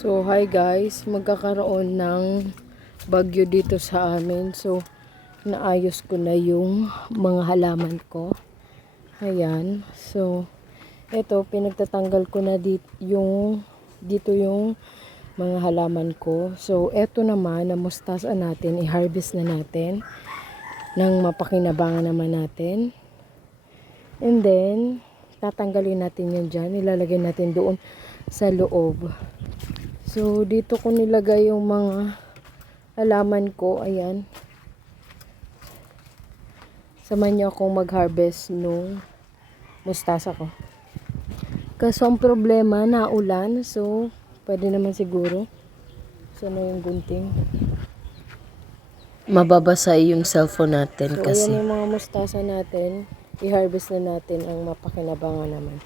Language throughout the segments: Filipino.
So, hi guys, magkakaroon ng bagyo dito sa amin. So, naayos ko na yung mga halaman ko. Ayan. So, eto, pinagtatanggal ko na dito yung mga halaman ko. So, eto naman, na mustasa natin, i-harvest na natin nang mapakinabangan naman natin. And then, tatanggalin natin yun dyan. Ilalagay natin doon sa loob. So, dito ko nilagay yung mga halaman ko. Ayan. Samahan niyo akong mag-harvest nung mustasa ko. Kaso ang problema, naulan. So, pwede naman siguro. Sana yung gunting. Mababasa yung cellphone natin So, kasi. ayan yung mga mustasa natin. I-harvest na natin ang mapakinabangan naman.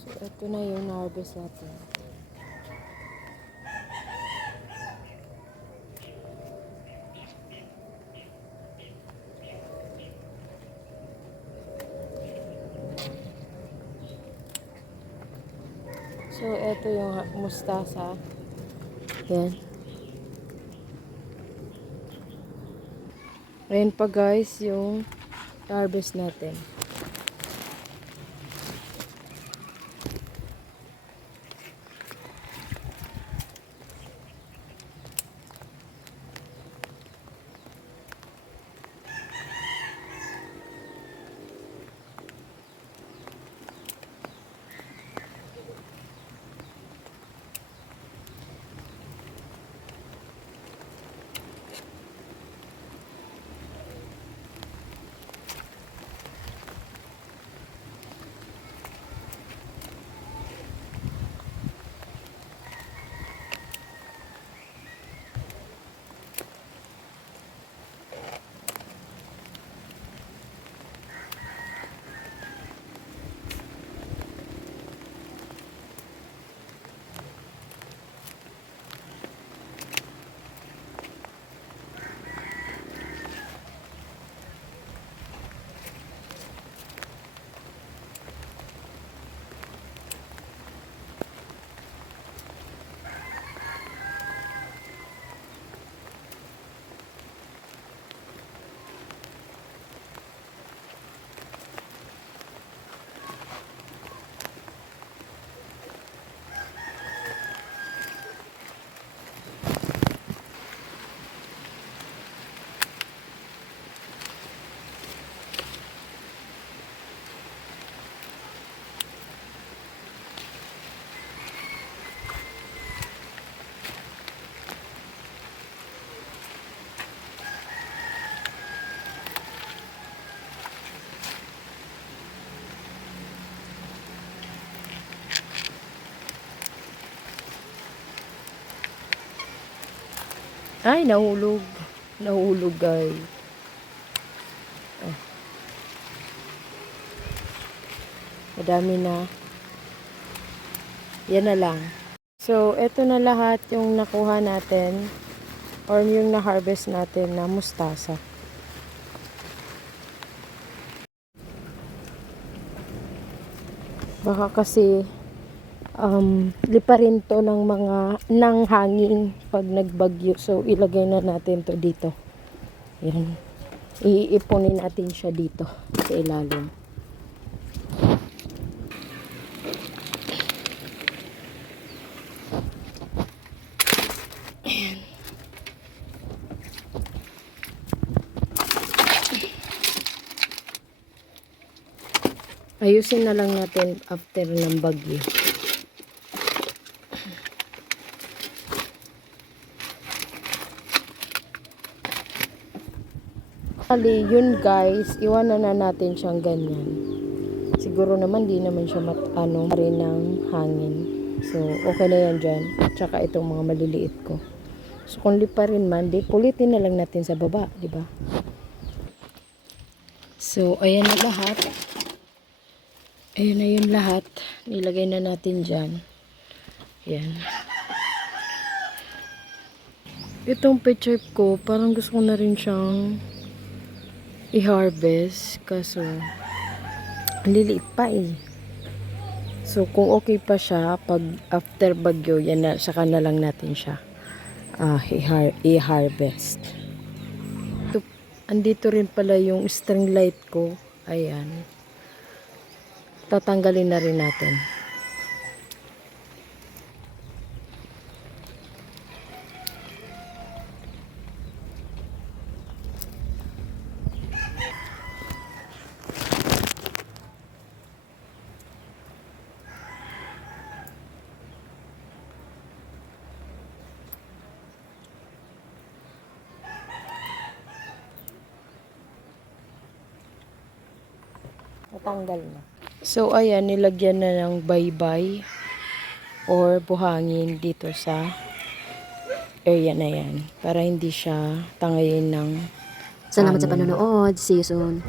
So, ito na yung na-harvest natin. So, ito yung mustasa. Yan. Ayan pa guys, yung harvest natin. Ay, nahulog. Nahulog guys. Oh. Madami na. Yan na lang. So, eto na lahat yung nakuha natin or yung na-harvest natin na mustasa. Baka kasi liparin to ng hangin pag nagbagyo. So, ilagay na natin to dito. Yan. Iipunin natin siya dito sa ilalim. Ayusin na lang natin after ng bagyo. Bali, yun guys, iwanan na natin siyang ganyan. Siguro naman di naman siya rin ng hangin. So, okay na yan dyan. Tsaka itong mga maliliit ko. So, kung liparin man, di pulitin na lang natin sa baba, di ba? So, ayan na lahat. Ayan na yun lahat. Nilagay na natin dyan. Yan. Itong pechay ko, parang gusto ko na rin siyang i-harvest. Kaso, ang liliit pa eh. So, kung okay pa siya, pag after bagyo, yan na, saka na lang natin siya i-harvest. Andito rin pala yung string light ko. Ayan. Tatanggalin na rin natin. Natanggal na. So, ayan, nilagyan na ng baybay or buhangin dito sa area na yan para hindi siya tangayin ng Salamat sa panonood. See you soon.